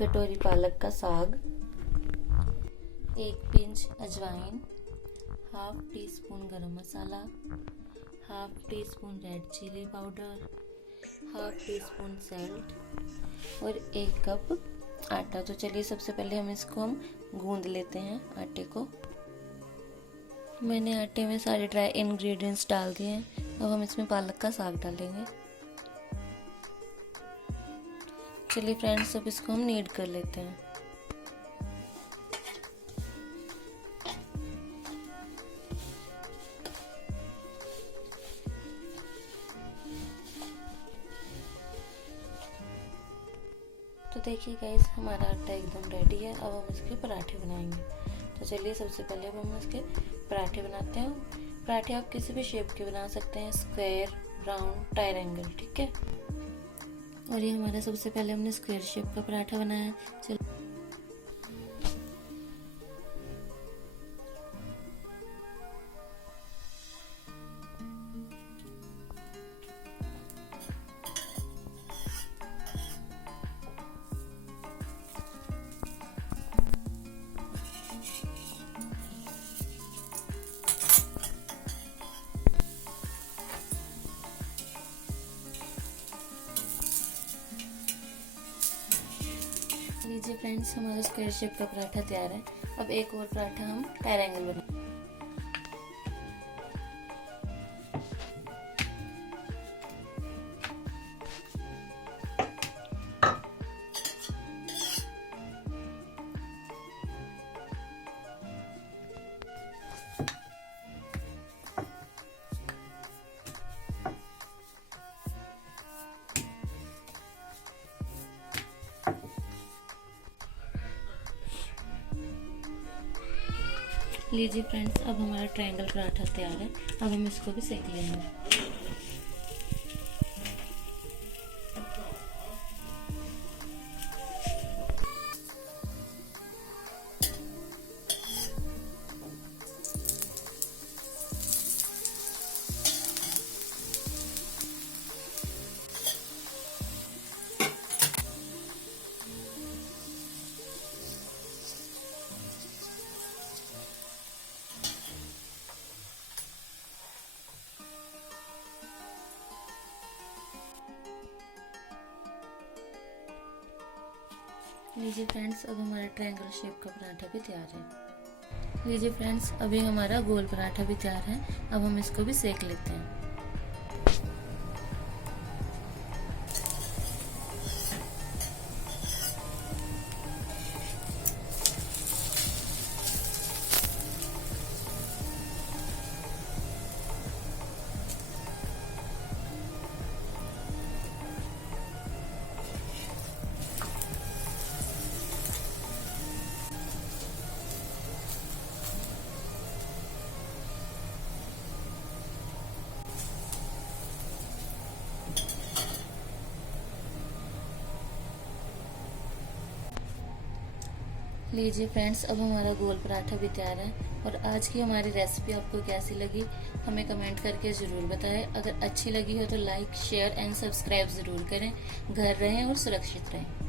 कटोरी पालक का साग, 1 पिंच अजवाइन, half teaspoon garam masala, half teaspoon red chilli powder, half teaspoon salt और 1 कप आटा। तो चलिए सबसे पहले हम गूंद लेते हैं आटे को। मैंने आटे में सारे ड्राई इंग्रेडिएंट्स डाल दिए हैं। अब हम इसमें पालक का साग डालेंगे। चलिए फ्रेंड्स, अब इसको हम नीड कर लेते हैं। तो देखिए गाइस, हमारा आटा एकदम रेडी है। अब हम इसके पराठे बनाएंगे। तो चलिए सबसे पहले अब हम इसके पराठे बनाते हैं। पराठे आप किसी भी शेप के बना सकते हैं, स्क्वायर, राउंड, ट्रायंगल, ठीक है। और ये हमारा सबसे पहले हमने स्क्वायर शेप का पराठा बनाया। चलिए लीजिए फ्रेंड्स, हमारा स्क्वायर शेप का पराठा तैयार है। अब एक और पराठा हम ट्रायंगल बनाएंगे। लीजिए फ्रेंड्स, अब हमारा ट्रायंगल पराठा तैयार है। अब हम इसको भी सेक लेंगे। लीजिए फ्रेंड्स, अब हमारा ट्रायंगल शेप का पराठा भी तैयार है। लीजिए फ्रेंड्स, अभी हमारा गोल पराठा भी तैयार है। अब हम इसको भी सेक लेते हैं। लीजिए फ्रेंड्स, अब हमारा गोल पराठा भी तैयार है। और आज की हमारी रेसिपी आपको कैसी लगी हमें कमेंट करके ज़रूर बताएं। अगर अच्छी लगी हो तो लाइक, शेयर एंड सब्सक्राइब ज़रूर करें। घर रहें और सुरक्षित रहें।